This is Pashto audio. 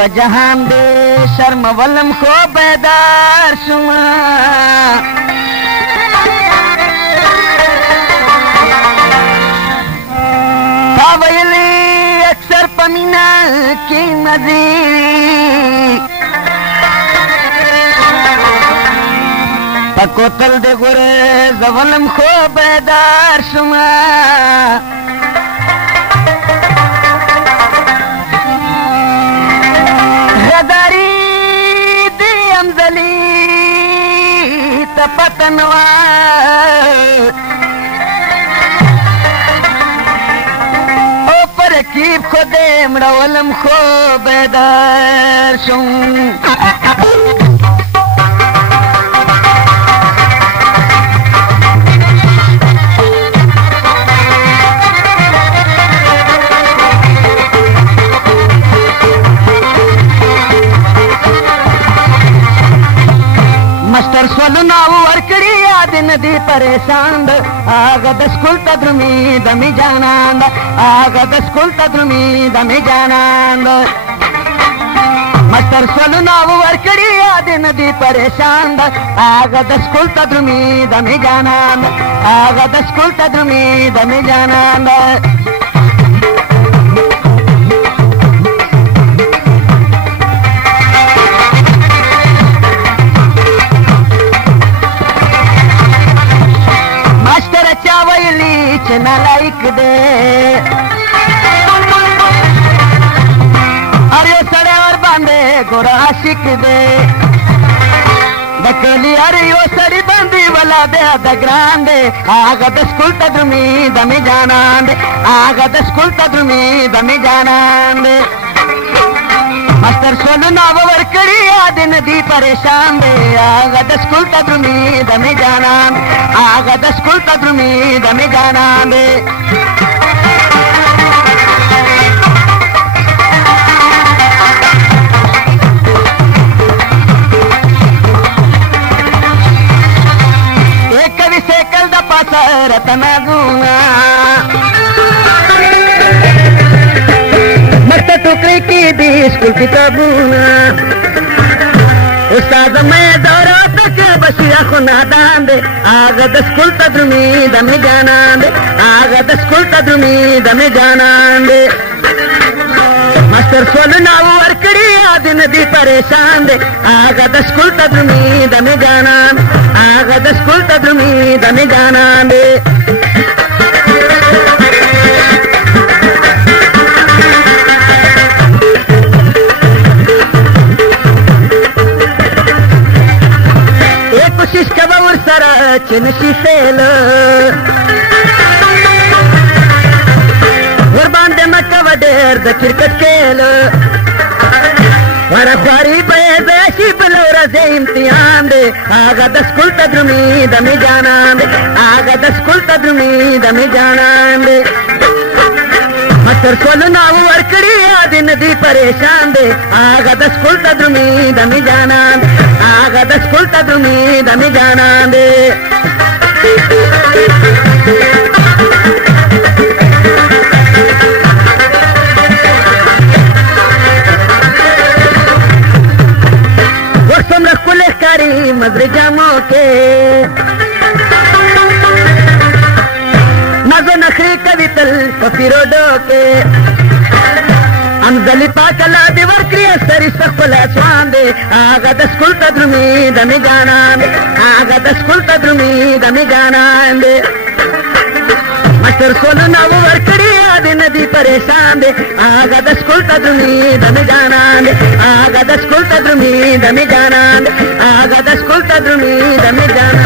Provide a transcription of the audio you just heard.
په جهان دې شرمولم خو بیدار شومه تا ویلې اکثر په مینه کې مزې په کوتل دې ګرځولم خو بیدار شومه پتنوا او پرکیب خودے مڑولم خو بیدار شون مستر سولنا ورکڑی یاد ندی پریشان دا آگا دسکول تدرمی دمی جانان دا آگا دسکول تدرمی دمی جانان دا مستر سولنا ورکڑی یاد ندی پریشان دا آگا دسکول تدرمی دمی جانان دا آگا دسکول تدرمی دمی جانان دا نالائق دے ارے سڑے اور باندے گورا عاشق دے دکلی ارے او سڑی باندی والا دے دگران دے آگا دسکول تدرمی دمی جانان دے آگا دسکول تدرمی دمی جانان دے مستر سولنا ورکڑی یاد ندی پریشان دے آگا دسکول تدرمی دمی جانان آگا دسکول تدرمی دمی جانان دے ایک کبھی سیکل دا پاسا رتنا گونا مست ٹوکری کی دی اسکول کتابونا استاد میں دورہ تک بشیا خو نادان دے آگا دسکول تدرمی دمی جانان دے آگا دسکول تدرمی دمی جانان دے مستر سولنا ورکڑی یاد ندی پریشان دے آگا دسکول تدرمی دمی جانان آگا دسکول تدرمی دمی جانان دے کوشش کبا ور سره چې نشي فیل ور باندې مکه ډېر د کرکټ کېل ورپاری به بشي بل ورځ امتحان دی هغه د سکول تدرمي دمې جانان دی هغه د سکول تدرمي دمې جانان دی مستر سولنا ورکړي یاد ندی پریشان دی هغه د سکول تدرمي دمې جانان آگا دسکول تدرمی دمی جانان دے ورسم رکھو لکھاری مزر جاموں کے نازو نخری کبھی تل پفیرو ڈو کے انزلی پاکلا دی ورکری سری سخل اسوان دے آگا دسکول تدرمی دمی جانان دے آگا دسکول تدرمی دمی جانان دے مستر سولنا ورکڑی یاد ندی پریشان دے آگا دسکول تدرمی دمی جانان دے آگا دسکول تدرمی دمی جانان دے آگا دسکول تدرمی دمی جانان